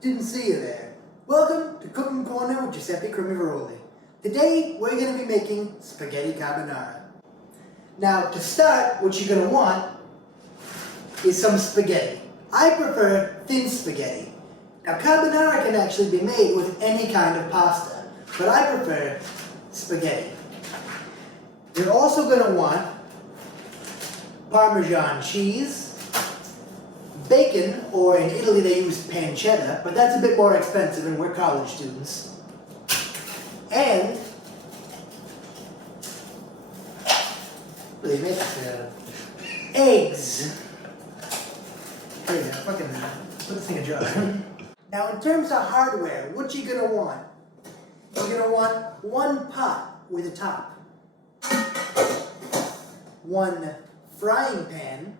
Didn't see you there. Welcome to Cooking Corner with Giuseppe CrimiVaroli. Today we're going to be making spaghetti carbonara. Now to start, what you're going to want is some spaghetti. I prefer thin spaghetti. Now carbonara can actually be made with any kind of pasta, but I prefer spaghetti. You're also going to want Parmesan cheese, bacon, or in Italy they use pancetta, but that's a bit more expensive and we're college students. And, what do they make this out of? Eggs. There you go, fucking put this thing in a jar. Now in terms of hardware, what you're gonna want? You're gonna want one pot with a top, one frying pan,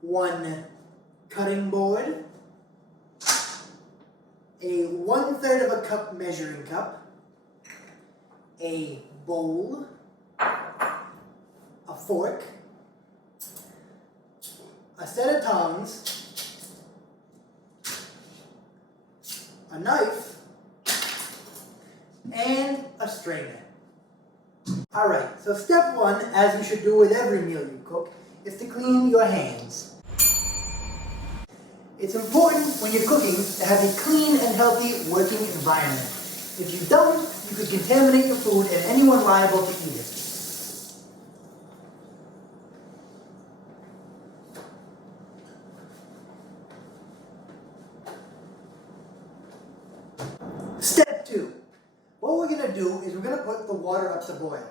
one cutting board, a 1/3 of a cup measuring cup, a bowl, a fork, a set of tongs, a knife, and a strainer. Alright, so step one, as you should do with every meal you cook, is to clean your hands. It's important when you're cooking to have a clean and healthy working environment. If you don't, you could contaminate your food and anyone liable to eat it. Step two. What we're going to do is we're going to put the water up to boil.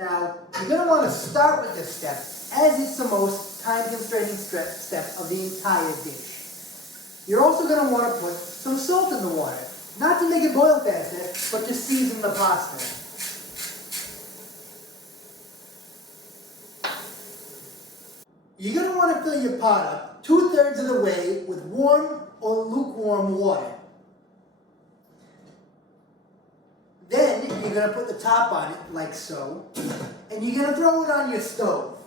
Now, you're going to want to start with this step as it's the most time-constraining step of the entire dish. You're also going to want to put some salt in the water, not to make it boil faster, but to season the pasta. You're going to want to fill your pot up 2/3 of the way with warm or lukewarm water. Then you're going to put the top on it, like so, and you're going to throw it on your stove.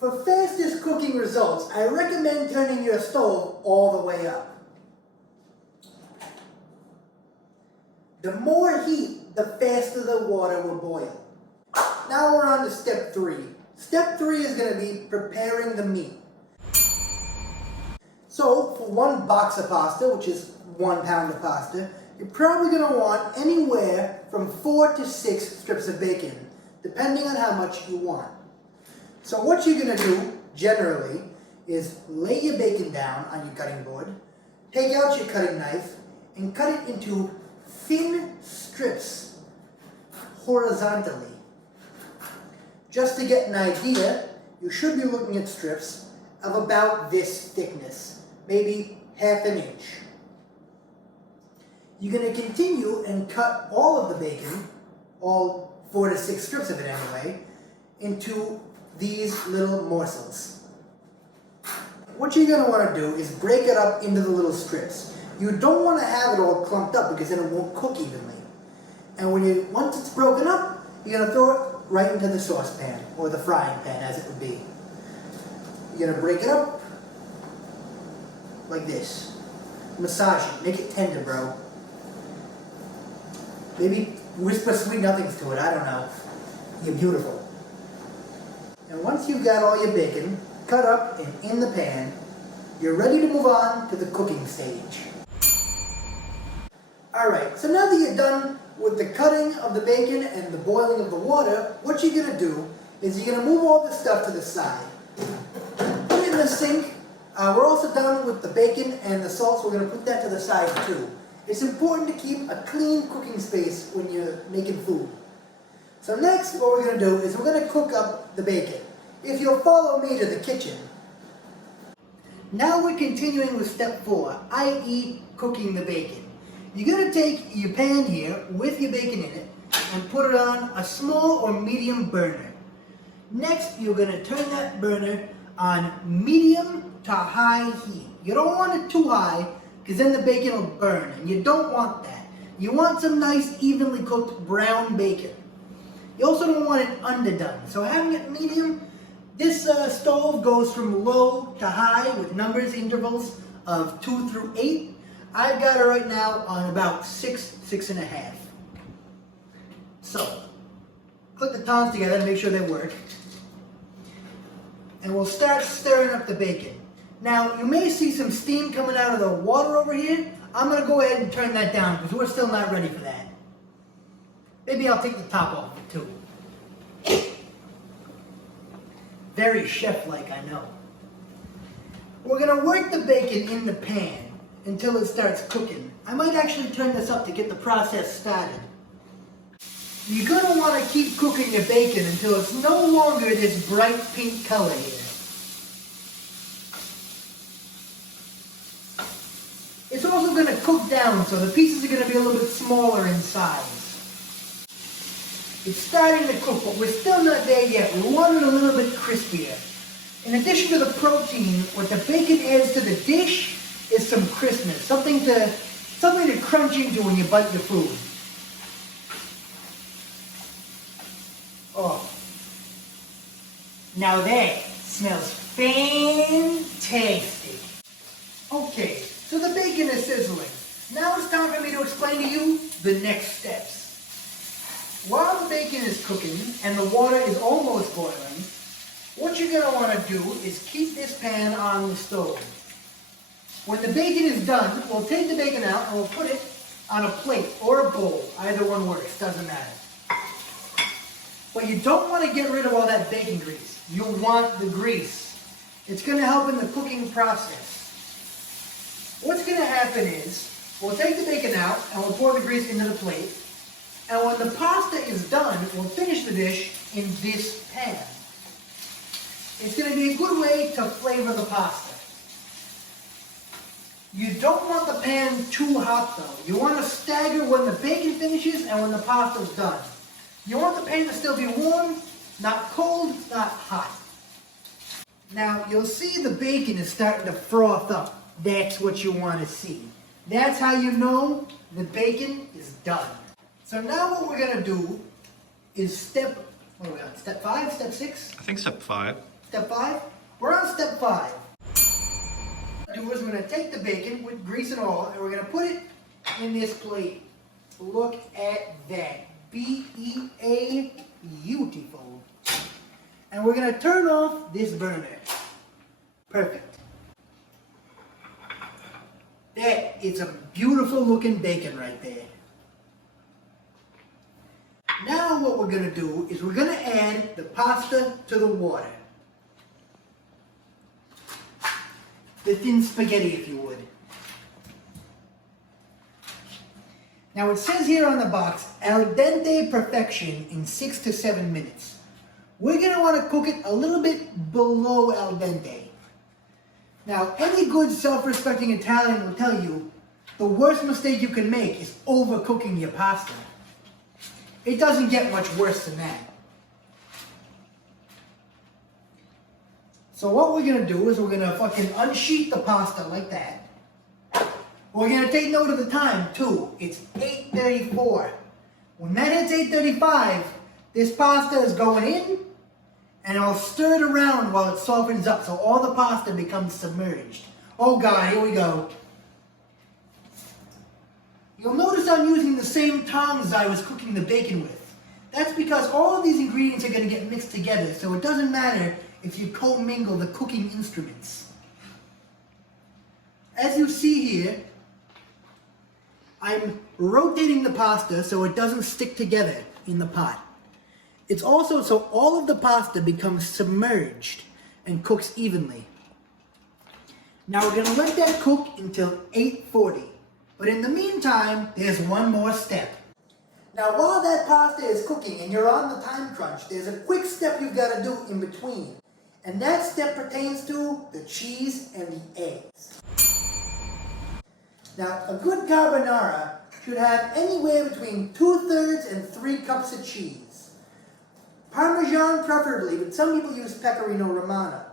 For fastest cooking results, I recommend turning your stove all the way up. The more heat, the faster the water will boil. Now we're on to step three. Step three is going to be preparing the meat. So, for one box of pasta, which is 1 pound of pasta, you're probably going to want anywhere from 4 to 6 strips of bacon, depending on how much you want. So what you're going to do, generally, is lay your bacon down on your cutting board, take out your cutting knife, and cut it into thin strips, horizontally. Just to get an idea, you should be looking at strips of about this thickness, maybe 1/2 inch. You're going to continue and cut all of the bacon, all 4 to 6 strips of it anyway, into these little morsels. What you're going to want to do is break it up into the little strips. You don't want to have it all clumped up because then it won't cook evenly. And once it's broken up, you're going to throw it right into the saucepan, or the frying pan as it would be. You're going to break it up like this. Massage it, make it tender, bro. Maybe whisper sweet nothings to it, I don't know. You're beautiful. And once you've got all your bacon cut up and in the pan, you're ready to move on to the cooking stage. Alright, so now that you're done with the cutting of the bacon and the boiling of the water, what you're going to do is you're going to move all this stuff to the side. Put it in the sink. We're also done with the bacon and the salt, so we're going to put that to the side too. It's important to keep a clean cooking space when you're making food. So next, what we're going to do is we're going to cook up the bacon. If you'll follow me to the kitchen. Now we're continuing with step 4, i.e. cooking the bacon. You're going to take your pan here with your bacon in it and put it on a small or medium burner. Next, you're going to turn that burner on medium to high heat. You don't want it too high because then the bacon will burn, and you don't want that. You want some nice evenly cooked brown bacon. You also don't want it underdone, so having it medium This stove goes from low to high with numbers intervals of 2 through 8. I've got it right now on about 6, 6.5. So, click the tongs together to make sure they work. And we'll start stirring up the bacon. Now, you may see some steam coming out of the water over here. I'm going to go ahead and turn that down because we're still not ready for that. Maybe I'll take the top off it too. Very chef-like, I know. We're going to work the bacon in the pan until it starts cooking. I might actually turn this up to get the process started. You're going to want to keep cooking your bacon until it's no longer this bright pink color here. It's also going to cook down, so the pieces are going to be a little bit smaller in size. It's starting to cook, but we're still not there yet. We want it a little bit crispier. In addition to the protein, what the bacon adds to the dish is some crispness, something to crunch into when you bite your food. Oh, now that smells fantastic. Okay, so the bacon is sizzling. Now it's time for me to explain to you the next steps. While the bacon is cooking and the water is almost boiling, what you're going to want to do is keep this pan on the stove. When the bacon is done, we'll take the bacon out and we'll put it on a plate or a bowl. Either one works, doesn't matter. But you don't want to get rid of all that bacon grease. You want the grease. It's going to help in the cooking process. What's going to happen is, we'll take the bacon out and we'll pour the grease into the plate. And when the pasta is done, we'll finish the dish in this pan. It's going to be a good way to flavor the pasta. You don't want the pan too hot though. You want to stagger when the bacon finishes and when the pasta's done. You want the pan to still be warm, not cold, not hot. Now you'll see the bacon is starting to froth up. That's what you want to see. That's how you know the bacon is done. So now what we're going to do is step 5, step 6? I think step 5. Step 5? We're on step 5. What we're going to take the bacon with grease and all, and we're going to put it in this plate. Look at that. Beautiful. And we're going to turn off this burner. Perfect. That is a beautiful looking bacon right there. Now what we're going to do is we're going to add the pasta to the water. The thin spaghetti, if you would. Now it says here on the box, al dente perfection in 6 to 7 minutes. We're going to want to cook it a little bit below al dente. Now any good self-respecting Italian will tell you the worst mistake you can make is overcooking your pasta. It doesn't get much worse than that. So what we're going to do is we're going to fucking unsheath the pasta like that. We're going to take note of the time too. It's 8:34. When that hits 8:35, this pasta is going in and I'll stir it around while it softens up so all the pasta becomes submerged. Oh God, here we go. You'll notice I'm using the same tongs I was cooking the bacon with. That's because all of these ingredients are going to get mixed together, so it doesn't matter if you co-mingle the cooking instruments. As you see here, I'm rotating the pasta so it doesn't stick together in the pot. It's also so all of the pasta becomes submerged and cooks evenly. Now we're going to let that cook until 8:40. But in the meantime, there's one more step. Now while that pasta is cooking and you're on the time crunch, there's a quick step you've got to do in between. And that step pertains to the cheese and the eggs. Now a good carbonara should have anywhere between 2/3 and 3 cups of cheese. Parmesan preferably, but some people use Pecorino Romano.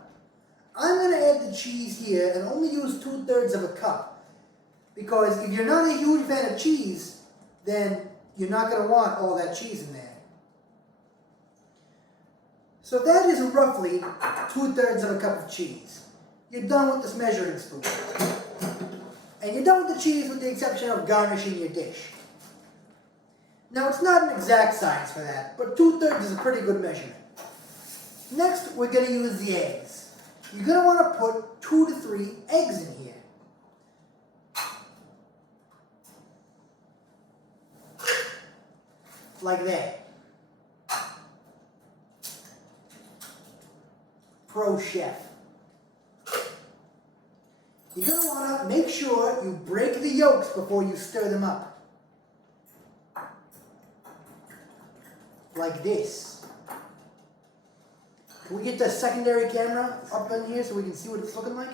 I'm going to add the cheese here and only use 2/3 of a cup. Because if you're not a huge fan of cheese, then you're not going to want all that cheese in there. So that is roughly 2/3 of a cup of cheese. You're done with this measuring spoon. And you're done with the cheese with the exception of garnishing your dish. Now it's not an exact science for that, but 2/3 is a pretty good measurement. Next, we're going to use the eggs. You're going to want to put 2 to 3 eggs in here. Like that. Pro chef. You're going to want to make sure you break the yolks before you stir them up. Like this. Can we get the secondary camera up in here so we can see what it's looking like?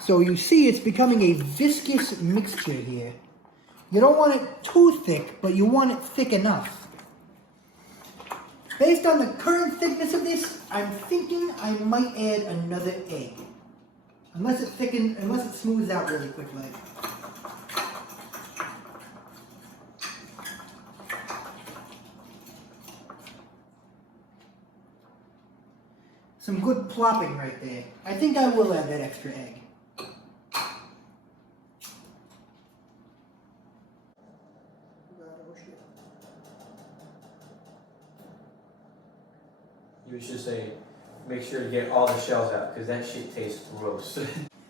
So you see it's becoming a viscous mixture here. You don't want it too thick, but you want it thick enough. Based on the current thickness of this, I'm thinking I might add another egg. Unless it smooths out really quickly. Some good plopping right there. I think I will add that extra egg. You should say, make sure to get all the shells out, because that shit tastes gross.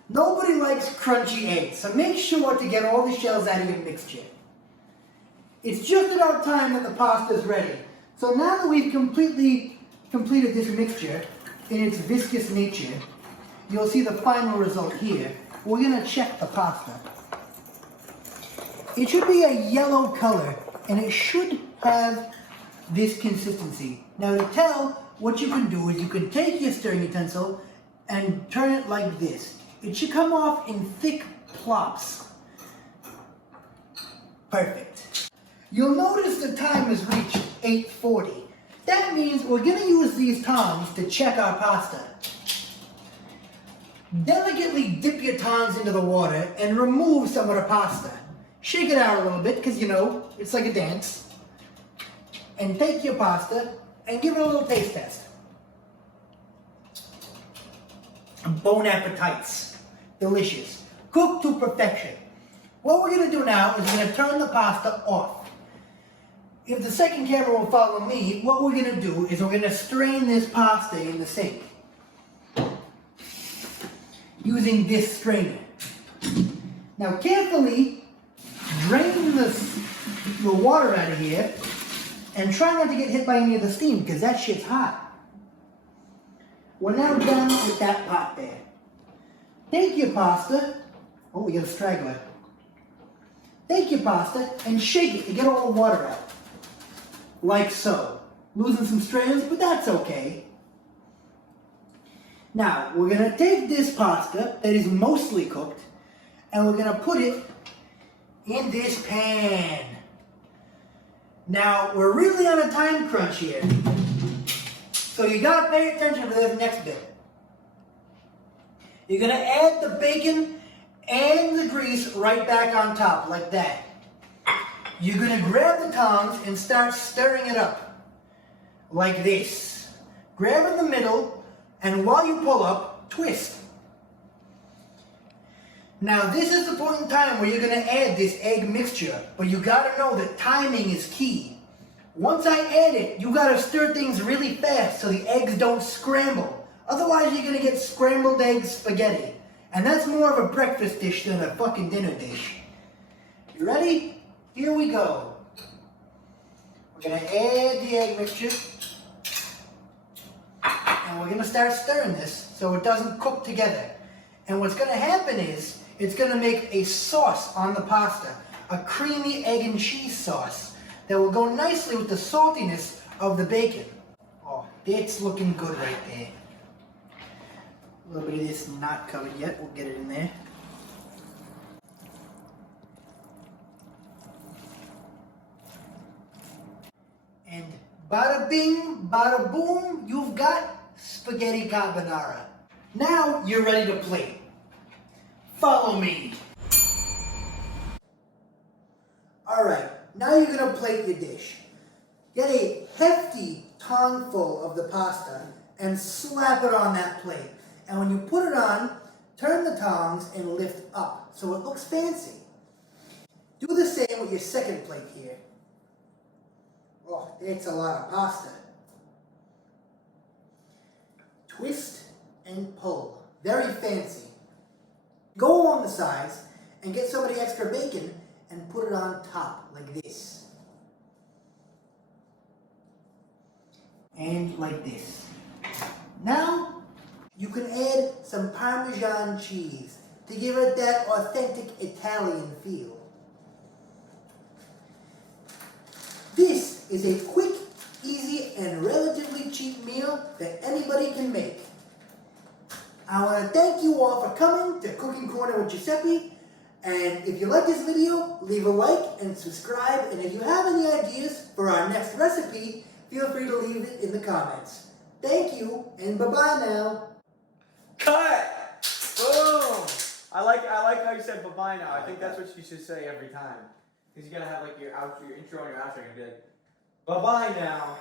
Nobody likes crunchy eggs, so make sure to get all the shells out of your mixture. It's just about time that the pasta is ready. So now that we've completed this mixture in its viscous nature, you'll see the final result here. We're going to check the pasta. It should be a yellow color, and it should have this consistency. Now to tell, what you can do is you can take your stirring utensil and turn it like this. It should come off in thick plops. Perfect. You'll notice the time has reached 8:40. That means we're going to use these tongs to check our pasta. Delicately dip your tongs into the water and remove some of the pasta. Shake it out a little bit because, you know, it's like a dance. And take your pasta and give it a little taste test. Bon appetites. Delicious. Cooked to perfection. What we're going to do now is we're going to turn the pasta off. If the second camera will follow me, what we're going to do is we're going to strain this pasta in the sink. Using this strainer. Now carefully drain the water out of here and try not to get hit by any of the steam because that shit's hot. We're now done with that pot there. Take your pasta. Oh, we got a straggler. Take your pasta and shake it to get all the water out. Like so. Losing some strands, but that's okay. Now, we're going to take this pasta that is mostly cooked and we're going to put it in this pan. Now, we're really on a time crunch here. So you got to pay attention to this next bit. You're going to add the bacon and the grease right back on top, like that. You're going to grab the tongs and start stirring it up. Like this. Grab in the middle, and while you pull up, twist. Now this is the point in time where you're going to add this egg mixture, but you got to know that timing is key. Once I add it, you got to stir things really fast so the eggs don't scramble. Otherwise you're going to get scrambled egg spaghetti. And that's more of a breakfast dish than a fucking dinner dish. You ready? Here we go. We're going to add the egg mixture. And we're going to start stirring this so it doesn't cook together. And what's going to happen is, it's going to make a sauce on the pasta. A creamy egg and cheese sauce that will go nicely with the saltiness of the bacon. Oh, it's looking good right there. A little bit of this not covered yet. We'll get it in there. And bada bing, bada boom, you've got spaghetti carbonara. Now you're ready to plate. Follow me. Alright, now you're going to plate your dish. Get a hefty tongue full of the pasta and slap it on that plate. And when you put it on, turn the tongs and lift up so it looks fancy. Do the same with your second plate here. Oh, it's a lot of pasta. Twist and pull. Very fancy. Go along the sides and get some of the extra bacon and put it on top like this. And like this. Now, you can add some Parmesan cheese to give it that authentic Italian feel. This is a quick, easy, and relatively cheap meal that anybody can make. I want to thank you all for coming to Cooking Corner with Giuseppe. And if you like this video, leave a like and subscribe. And if you have any ideas for our next recipe, feel free to leave it in the comments. Thank you, and bye-bye now. Cut! Boom! I like how you said bye-bye now. I think that's what you should say every time. Because you gotta have like your intro and your outro. You're gonna be like, bye-bye now.